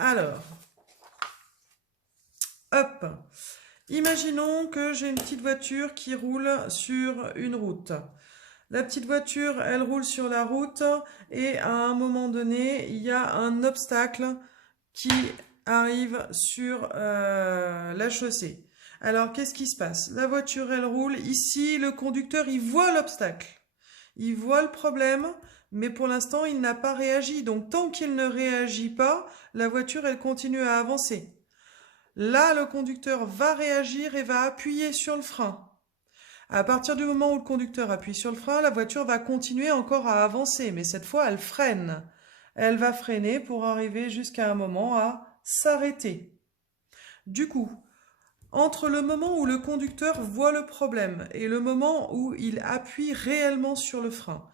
Alors, hop. Imaginons que j'ai une petite voiture qui roule sur une route. La petite voiture, elle roule sur la route et à un moment donné, il y a un obstacle qui arrive sur la chaussée. Alors, qu'est-ce qui se passe? La voiture, elle roule. Ici, le conducteur, il voit l'obstacle. Il voit le problème, mais pour l'instant, il n'a pas réagi. Donc, tant qu'il ne réagit pas, la voiture, elle continue à avancer. Là, le conducteur va réagir et va appuyer sur le frein. À partir du moment où le conducteur appuie sur le frein, la voiture va continuer encore à avancer, mais cette fois, elle freine. Elle va freiner pour arriver jusqu'à un moment à s'arrêter. Du coup, entre le moment où le conducteur voit le problème et le moment où il appuie réellement sur le frein,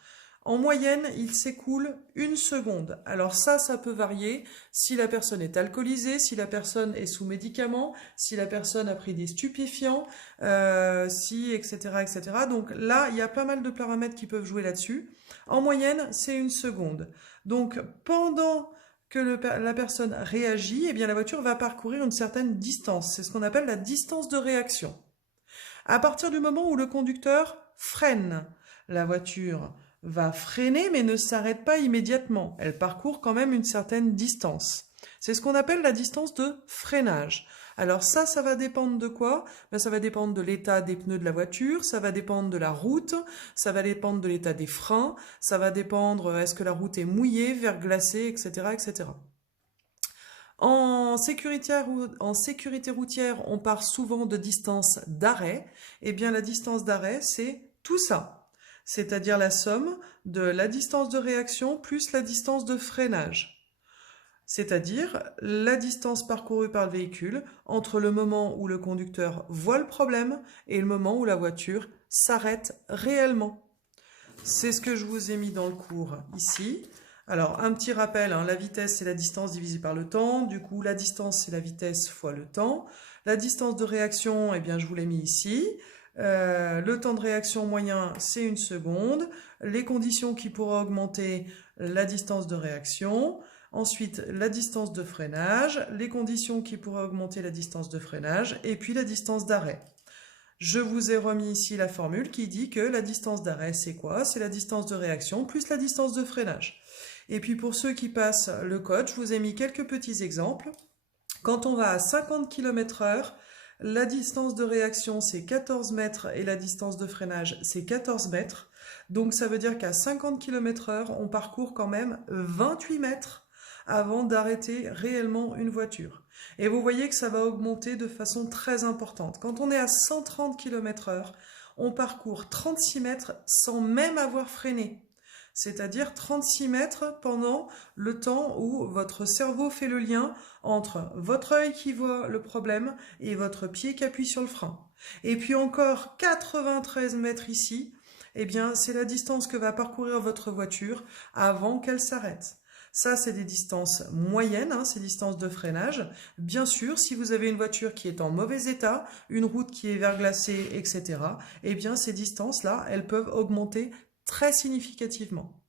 en moyenne, il s'écoule 1 seconde. Alors ça peut varier si la personne est alcoolisée, si la personne est sous médicaments, si la personne a pris des stupéfiants, etc., etc. Donc là, il y a pas mal de paramètres qui peuvent jouer là-dessus. En moyenne, c'est 1 seconde. Donc pendant que la personne réagit, eh bien la voiture va parcourir une certaine distance. C'est ce qu'on appelle la distance de réaction. À partir du moment où le conducteur freine, la voiture va freiner mais ne s'arrête pas immédiatement. Elle parcourt quand même une certaine distance. C'est ce qu'on appelle la distance de freinage. Alors ça va dépendre de quoi? Ça va dépendre de l'état des pneus de la voiture, ça va dépendre de la route, ça va dépendre de l'état des freins, ça va dépendre est-ce que la route est mouillée, verglacée, etc., etc. En sécurité routière, on part souvent de distance d'arrêt. Eh bien, la distance d'arrêt, c'est tout ça. C'est-à-dire la somme de la distance de réaction plus la distance de freinage. C'est-à-dire la distance parcourue par le véhicule entre le moment où le conducteur voit le problème et le moment où la voiture s'arrête réellement. C'est ce que je vous ai mis dans le cours ici. Alors, un petit rappel, la vitesse, c'est la distance divisée par le temps. Du coup, la distance, c'est la vitesse fois le temps. La distance de réaction, eh bien, je vous l'ai mis ici. Le temps de réaction moyen, c'est 1 seconde. Les conditions qui pourraient augmenter la distance de réaction. Ensuite, la distance de freinage. Les conditions qui pourraient augmenter la distance de freinage. Et puis, la distance d'arrêt. Je vous ai remis ici la formule qui dit que la distance d'arrêt, c'est quoi? C'est la distance de réaction plus la distance de freinage. Et puis pour ceux qui passent le code, je vous ai mis quelques petits exemples. Quand on va à 50 km/h, la distance de réaction c'est 14 mètres et la distance de freinage c'est 14 mètres. Donc ça veut dire qu'à 50 km/h, on parcourt quand même 28 mètres avant d'arrêter réellement une voiture. Et vous voyez que ça va augmenter de façon très importante. Quand on est à 130 km/h, on parcourt 36 mètres sans même avoir freiné. C'est-à-dire 36 mètres pendant le temps où votre cerveau fait le lien entre votre œil qui voit le problème et votre pied qui appuie sur le frein. Et puis encore 93 mètres ici, eh bien c'est la distance que va parcourir votre voiture avant qu'elle s'arrête. Ça, c'est des distances moyennes, ces distances de freinage. Bien sûr, si vous avez une voiture qui est en mauvais état, une route qui est verglacée, etc., eh bien ces distances-là, elles peuvent augmenter très significativement.